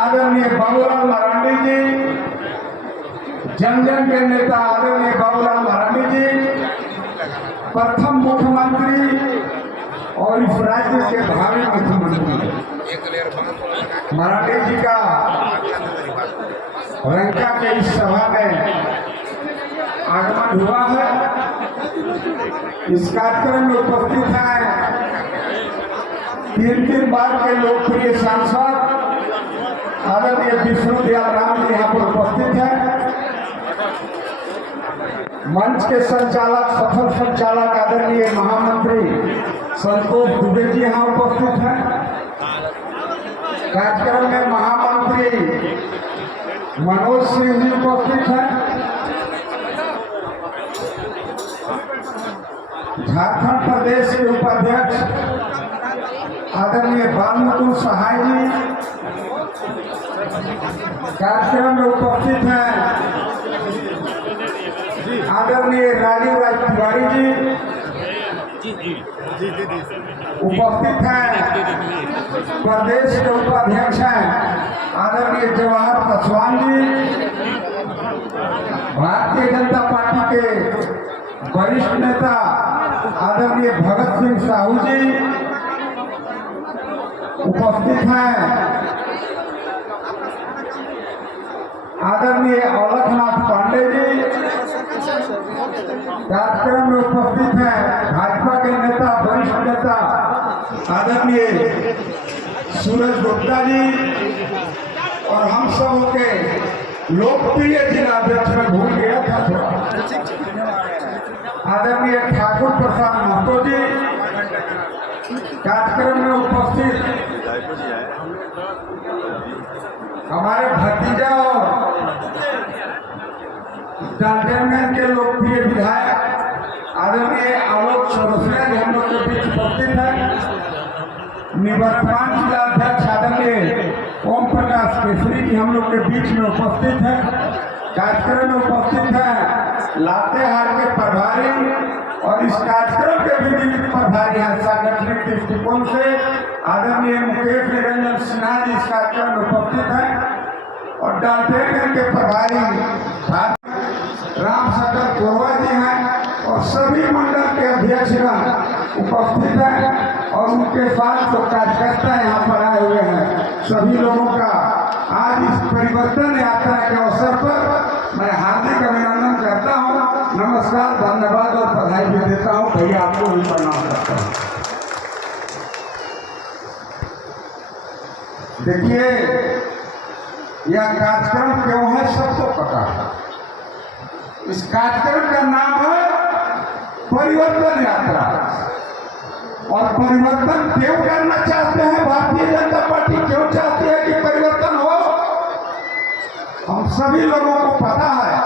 आदरणीय बाबूलाल मरांडी जी, जन जन के नेता आदरणीय बाबूलाल मरांडी जी, प्रथम मुख्यमंत्री और इस राज्य के भावी मुख्यमंत्री मरांडी जी का रंका के इस सभा में आगमन हुआ है। इस कार्यक्रम में उपस्थित हैं तीन बार के लोकप्रिय सांसद आदरणीय विष्णुदयाल राम जी यहाँ पर उपस्थित हैं। मंच के संचालक सफल संचालक आदरणीय महामंत्री संतोष दुबे जी यहाँ उपस्थित हैं। कार्यक्रम में महामंत्री मनोज सिंह जी उपस्थित हैं। झारखंड प्रदेश के उपाध्यक्ष आदरणीय बालमुकुंद सहाय जी कार्यक्रम में उपस्थित हैं। आदरणीय राजीव राज तिवारी जी उपस्थित हैं। प्रदेश के उपाध्यक्ष हैं आदरणीय जवाहर पासवान जी, भारतीय जनता पार्टी के वरिष्ठ नेता आदरणीय भगत सिंह साहू जी उपस्थित हैं। आदरणीय औलखनाथ पांडे जी कार्यक्रम में उपस्थित हैं। भाजपा के नेता वरिष्ठ नेता आदरणीय सूरज गुप्ता जी और हम सब के लोकप्रिय जिलाध्यक्ष में भूल गया था थोड़ा आदरणीय ठाकुर प्रसाद महतो जी कार्यक्रम में उपस्थित हमारे भतीजा और डाल्टनगंज के लोकप्रिय विधायक आदरणीय आलोक चौरसिया जी हम लोग के बीच उपस्थित हैं। निवर्तमान जिलाध्यक्ष आदरणीय ओम प्रकाश केसरी जी हम लोग के बीच में उपस्थित हैं। कार्यक्रम में उपस्थित हैं लातेहार के प्रभारी और इस कार्यक्रम के भी निमित्त प्रभारी हैं सांगठनिक दृष्टिकोण से आदरणीय मुकेश निरंजन सिन्हा जी इस कार्यक्रम में उपस्थित हैं। और डाल्टनगंज के प्रभारी राम शंकर कोरवा जी हैं और सभी मंडल के अध्यक्षगण उपस्थित हैं और उनके साथ जो कार्यकर्ता यहाँ पर आए हुए हैं सभी लोगों का आज इस परिवर्तन यात्रा के अवसर पर मैं हार्दिक अभिनंदन करता हूँ। नमस्कार, धन्यवाद और बधाई भी देता हूँ। भैया आपको भी प्रणाम करता हूँ। देखिए यह कार्यक्रम क्यों है सबको पता है। इस कार्यक्रम का नाम है परिवर्तन यात्रा। और परिवर्तन क्यों करना चाहते हैं भारतीय जनता पार्टी, क्यों चाहती है कि परिवर्तन हो, हम सभी लोगों को पता है।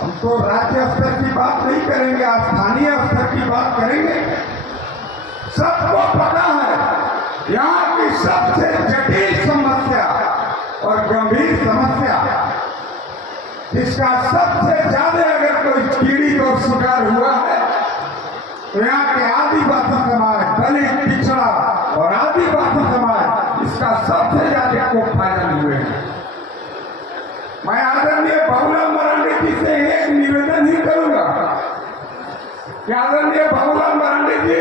हम तो राज्य स्तर की बात नहीं करेंगे, आज स्थानीय स्तर की बात करेंगे। सबको पता है यहाँ की सबसे जटिल समस्या और गंभीर समस्या इसका सबसे ज्यादा अगर कोई पीड़ित और शिकार हुआ है तो यहाँ के आदिवासी समाज, दलित, पिछड़ा और आदिवासी समाज इसका सबसे ज्यादा को फायदा हुए हैं। मैं आदरणीय बाबूलाल मरांडी जी से एक निवेदन ही करूंगा कि आदरणीय बाबूलाल मरांडी जी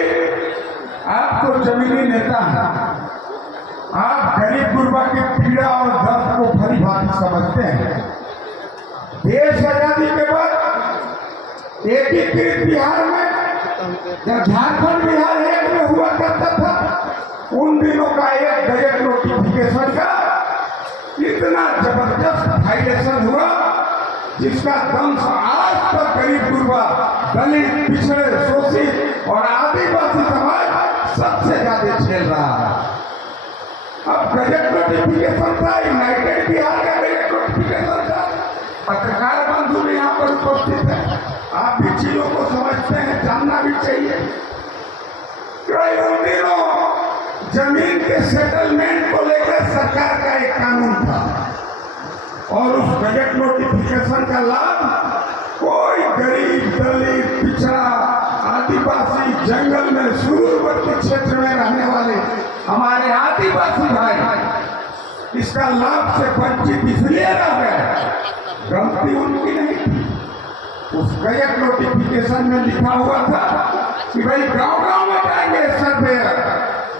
आप तो जमीनी नेता हैं, आप गरीब गुरबा के पीड़ा और दर्द को भली भांति समझते हैं। देश आजादी के बाद एकीकृत बिहार में जब झारखंड बिहार एक में हुआ करता था उन दिनों का एक गजट नोटिफिकेशन का इतना जबरदस्त वायलेशन हुआ जिसका दंश आज तक गरीब गुरबा, दलित, पिछड़े, शोषित और आदिवासी समाज सबसे ज्यादा झेल रहा है। अब गजट नोटिफिकेशन था, यूनाइटेड बिहार का गजट नोटिफिकेशन था। पत्रकार बंधु भी यहाँ पर उपस्थित है, आप भी चीजों को समझते हैं, जानना भी चाहिए। उन दिनों जमीन के सेटलमेंट को लेकर सरकार का एक कानून था और उस बजट नोटिफिकेशन का लाभ कोई गरीब, दलित, पिछड़ा, आदि आदिवासी जंगल में सुदूरवर्ती क्षेत्र में रहने वाले हमारे आदिवासी भाई इसका लाभ से वंचित इसलिए रह गए, गलती उनकी नहीं थी। उसका एक नोटिफिकेशन में लिखा हुआ था कि भाई गांव गांव में जाएंगे सर्वेयर,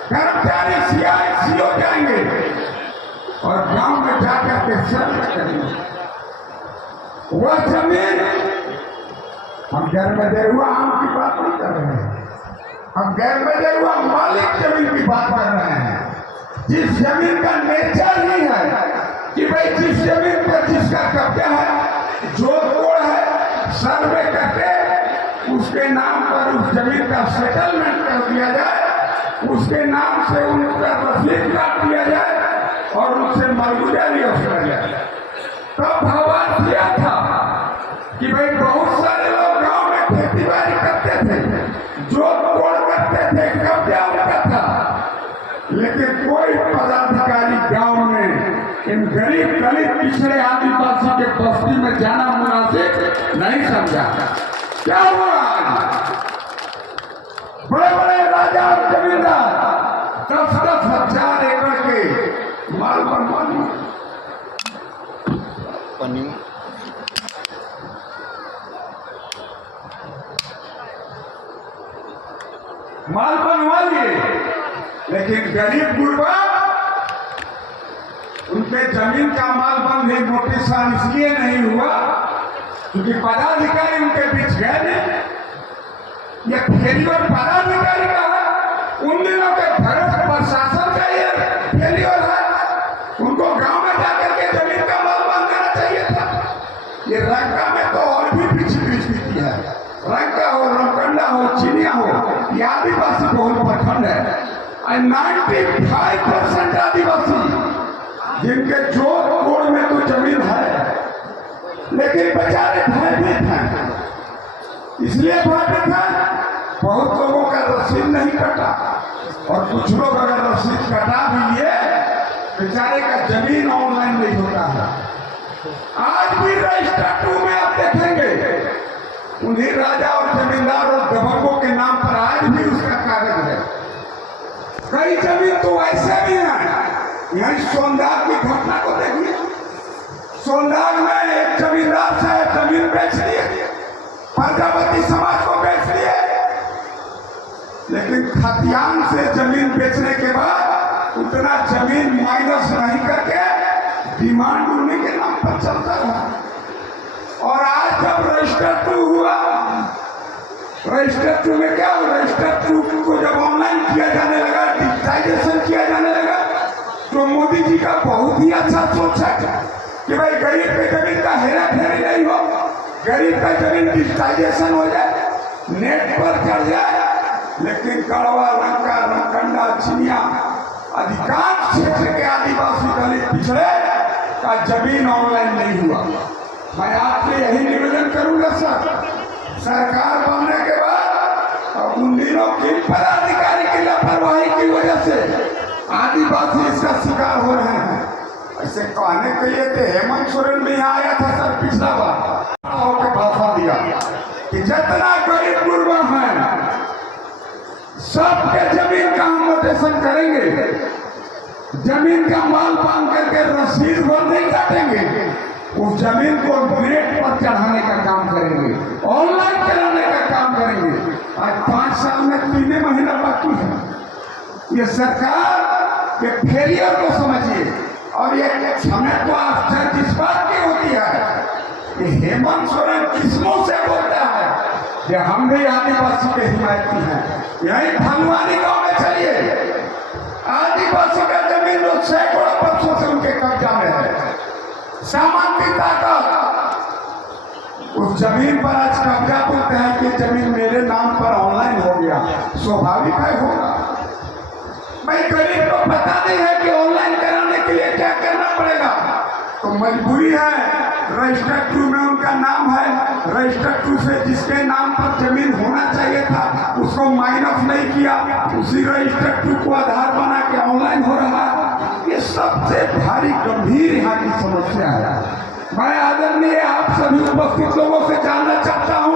कर्मचारी सीओ जाएंगे और गांव में जाकर के सर्वे करेंगे। वह जमीन, हम गैर मदेरुआ आम की बात नहीं कर रहे हैं, हम गैर मदेरुआ मालिक जमीन की बात कर रहे हैं। जिस जमीन का नेचर ही है कि भाई जिस जमीन पर जिसका कब्जा है, जो तोड़ है, सर्वे करके उसके नाम पर उस जमीन का सेटलमेंट कर दिया जाए, उसके नाम से उनका रसीद काट दिया जाए और उनसे मरगुजा भी किया जाए। तब आवाज दिया था कि भाई बहुत सारे लोग गांव में खेती बाड़ी करते थे, जो तोड़ करते थे, कब्जा उनका था, लेकिन कोई पदाधिकारी गांव में इन गरीब दलित पिछड़े आदिवासी के बस्ती में जाना मुनासिब नहीं समझा। क्या हुआ? बड़े बड़े राजा और जमींदार 10-10 हजार एकड़ के माल बनवा लिए, लेकिन गरीब गुरबा उनके जमीन का माल बंद है। नोटिस इसलिए नहीं हुआ क्योंकि पदाधिकारी उनके बीच गए नहीं। यह फेलियर पदाधिकारी का है, उन दिनों के भारत प्रशासन का ये फेलियर है। उनको गांव में जाकर के जमीन का माल बंद करना चाहिए था। ये रंका में तो और भी पिछली स्थिति है। रंका हो, रमकंडा हो, चिनिया हो, ये आदिवासी बहुल प्रखंड है। 95% आदिवासी जिनके जोर तोड़ में तो जमीन है, लेकिन बेचारे भयभीत हैं। इसलिए भयभीत हैं, बहुत लोगों का रसीद नहीं कटा और कुछ लोग अगर रसीद कटा भी लिए, बेचारे का जमीन ऑनलाइन नहीं होता है। आज भी रजिस्टर 2 में आप देखेंगे उन्हीं राजा और जमींदार और दबंगों के नाम पर आज भी उसका कागज है। कई जमीन तो ऐसे भी हैं। यही सोनदाग की घटना को देखिए। सोनदाग में एक जमींदार से जमीन बेच दिए, प्रजापति समाज को बेच दिए, लेकिन खतियान से जमीन बेचने के बाद उतना जमीन माइनस नहीं करके डिमांड उन्हीं के नाम पर चलता रहा। और आज जब रजिस्टर 2 हुआ, रजिस्टर 2 में क्या हो, रजिस्टर 2 को जब ऑनलाइन किया जाने लगा, डिजिटाइजेशन किया जाने लगा, तो मोदी जी का बहुत ही अच्छा सोच है कि भाई गरीब के जमीन का हेरा फेरी नहीं हो, गरीब का जमीन डिजिटाइजेशन हो जाए, नेट पर चढ़ जाए। लेकिन कड़वा, रंका, रमकंडा, चिनिया, अधिकांश क्षेत्र के आदिवासी दलित पिछड़े का जमीन ऑनलाइन नहीं हुआ। मैं आपसे यही निवेदन करूंगा सर, सरकार बनने के बाद उन दिनों की पदाधिकारी की लापरवाही की वजह से आदिवासी इसका शिकार हो रहे हैं। ऐसे कहने के लिए थे, हेमंत सोरेन भी यहाँ आया था सर पिछला बार, होकर भाषण दिया कि जितना गरीब गुरबा है सबके जमीन का हम मोटेशन करेंगे, जमीन का माल बांध करके रसीद वो नहीं काटेंगे, उस जमीन को नेट पर चढ़ाने का काम करेंगे, ऑनलाइन कराने का काम करेंगे। आज 5 साल में 3 महीना बाकी है। ये सरकार के फेलियर को समझिए। और ये हमें तो आश्चर्य इस बात की होती है कि हेमंत सोरेन किस मुंह से बोलता है कि हम भी आदिवासी के हिमायती हैं। यही भलवानी गांव में चलिए, आदिवासी का जमीन जो सैकड़ों वर्षों से उनके कब्जा में है, सामान की ताकत, उस जमीन पर आज कब्जा बोलते हैं कि जमीन मेरे नाम पर ऑनलाइन हो गया। स्वाभाविक है होगा। मैं गरीब को पता नहीं है कि ऑनलाइन कराने के लिए क्या करना पड़ेगा, तो मजबूरी है। रजिस्टर 2 में उनका नाम है, रजिस्टर 2 से जिसके नाम पर जमीन होना चाहिए था उसको माइनस नहीं किया, उसी रजिस्टर 2 को आधार बना के ऑनलाइन हो रहा है। ये सबसे भारी गंभीर यहाँ की समस्या है। मैं आदरणीय आप सभी उपस्थित लोगों से जानना चाहता हूँ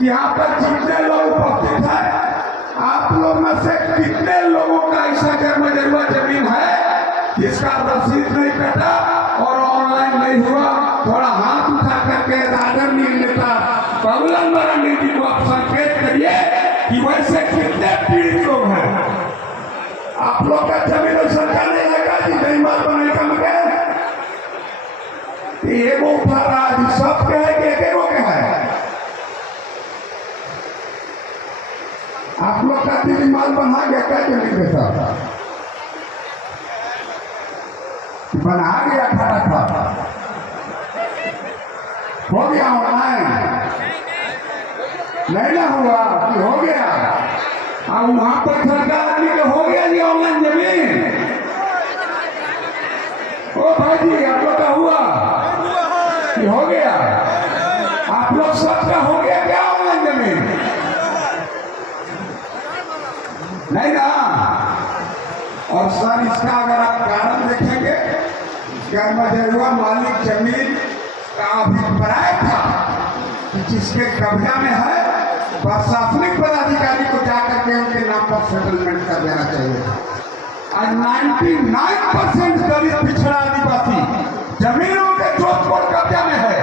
कि यहाँ पर जितने लोग उपस्थित हैं, आप लोग में से कितने लोगों का ऐसा जर्मजरुआ जमीन है जिसका रसीद नहीं कटा और ऑनलाइन नहीं हुआ? थोड़ा हाथ उठा करके आदरणीय नेता बाबूलाल मरांडी जी को आप संकेत करिए कि वैसे कितने पीड़ित लोग हैं। आप लोग का जमीन सरकार नहीं लगा जी, नहीं माल बनाने का मगर एगो उठा रहा जी, सब के है कि एक एगो के है? आप लोग का दिल्ली माल बना गया क्या जमीन के साथ? बना गया खड़ा था, हो गया ऑनलाइन नहीं ना हुआ कि हो गया? अब वहां पर सरकार आदमी के हो गया जी ऑनलाइन जमीन। ओ भाई जी आप लोग का हुआ कि हो गया? आप लोग सबका हो गया क्या ऑनलाइन जमीन? नहीं ना। और सर इसका अगर आप कारण देखेंगे, जर्मजरुआ मालिक जमीन का अभिप्राय था कि जिसके कब्जा में है प्रशासनिक पदाधिकारी को जाकर के उनके नाम पर सेटलमेंट कर देना चाहिए। आज 99% दलित पिछड़ा आदिवासी जमीन उनके जोधपुर कब्जा में है,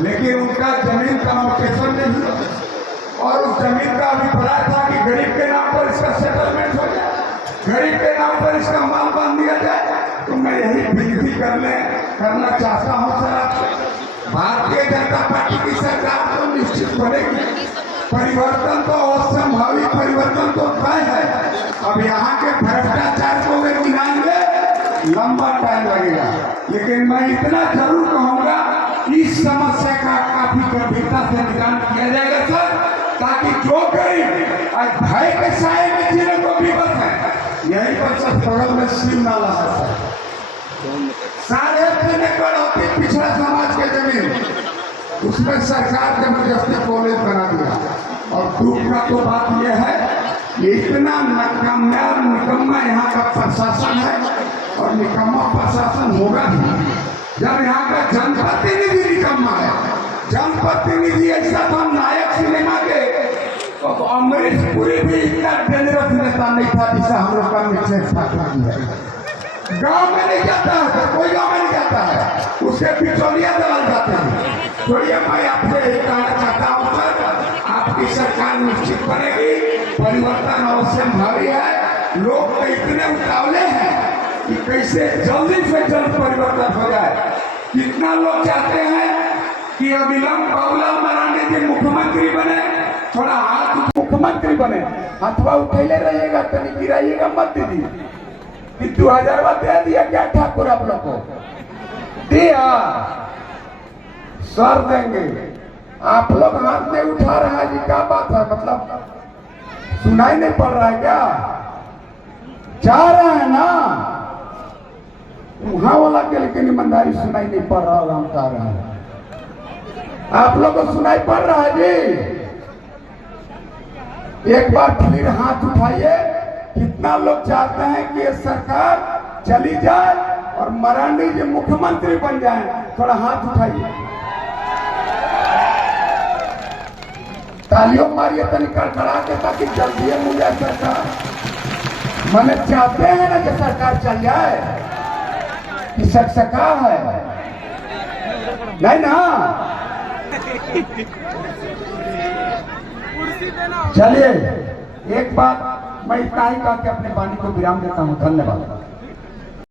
लेकिन उनका जमीन का लोकेशन नहीं और उस जमीन का अभिप्राय था कि गरीब के नाम पर इसका सेटलमेंट हो जाए, गरीब के नाम पर इसका माल बांध दिया जाए। तो मैं यही विनती करना चाहता हूँ सर आपसे, भारतीय जनता पार्टी की सरकार तो निश्चित बनेगी, परिवर्तन तो असंभावी परिवर्तन तो तय है। अब यहाँ के भ्रष्टाचार को अगर गिनाएंगे लंबा टाइम लगेगा, लेकिन मैं इतना जरूर कहूँगा इस समस्या का काफी गंभीरता से निदान किया जाएगा सर, ताकि जो गरीब आज भय के साए में जीने को विवश है, यही पर सब बगल में शिव नाला है सर, 3.5 एकड़ होती पिछड़ा समाज के जमीन, उसमें सरकार जबरदस्ती कॉलेज बना दिया। और दुख का तो बात यह है कि इतना निकम्मा यहाँ का प्रशासन है और निकम्मा प्रशासन होगा ही जब यहाँ का जनप्रतिनिधि निकम्मा है। जनप्रतिनिधि ऐसा था नायक सिनेमा के, तो अमरीश पुरी भी इतना डेंजरस नेता नहीं था जिसे हम लोग का मिसेज है। गांव में नहीं जाता है, कोई गांव में नहीं जाता है, उसके पिछोलिया दलाल जाते हैं। तो ये मैं आपसे यही कहना चाहता हूँ सर, आपकी सरकार निश्चित बनेगी, परिवर्तन अवश्यंभावी है। लोग तो इतने उतावले हैं कि कैसे जल्दी से जल्द परिवर्तन हो जाए। कितना लोग चाहते हैं कि अविलंब बाबूलाल मरांडी जी मुख्यमंत्री बने, थोड़ा हाथ मुख्यमंत्री बने, हथवा उठैले रहिएगा, कहीं गिराइएगा मत दीजिए। 2000 दे दिया क्या ठाकुर आप लोग को? दिया सर देंगे। आप लोग हाथ में उठा रहा है जी, क्या बात है? मतलब सुनाई नहीं पड़ रहा है क्या? जा रहा है ना वहां वाला के, लेकिन ईमानदारी सुनाई नहीं पड़ रहा होगा, हम कह रहे हैं। आप लोग को सुनाई पड़ रहा है जी? एक बार फिर हाथ उठाइए। कितना लोग चाहते हैं कि ये सरकार चली जाए और मरांडी जी मुख्यमंत्री बन जाए? थोड़ा हाथ उठाइए, तालियों मारिए तनी कड़कड़ा के, ताकि जल्दी मिल जाए सरकार। मैंने चाहते हैं ना कि सरकार चल जाए, कि सकसका है नहीं ना? चलिए एक बात मैं इतना ही कहा कि अपने वाणी को विराम देता हूँ। धन्यवाद।